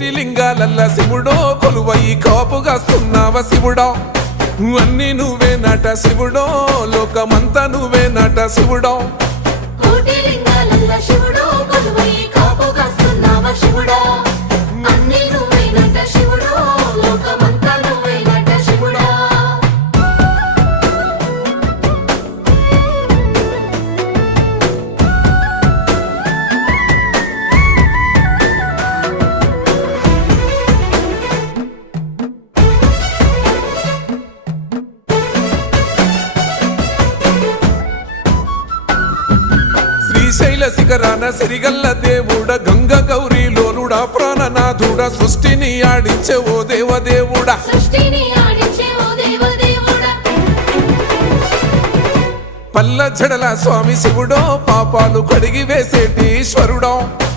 కోటి లింగాలల్ల శివుడో కొలువయి కాపుగాస్తున్నావ శివుడా అన్ని నువ్వే నట శివుడో లోకమంతా నువ్వే నట శివుడో కోటి లింగాలల్ల శివుడో కొలువయి కాపుగాస్తున్నావ శివుడా అన్ని నువ్వే నట శివుడో లోకమంతా నువ్వే నట శివుడా శ్రీశైల శిఖరాన సిరిగల్ల దేవుడ గంగ గౌరీ లోలుడా ప్రాణనాథుడా సృష్టిని ఆడించే ఓ దేవదేవుడా సృష్టిని ఆడించే ఓ దేవదేవుడా పల్ల జడల స్వామి శివుడో పాపాలు కడిగి వేసేటి ఈశ్వరుడో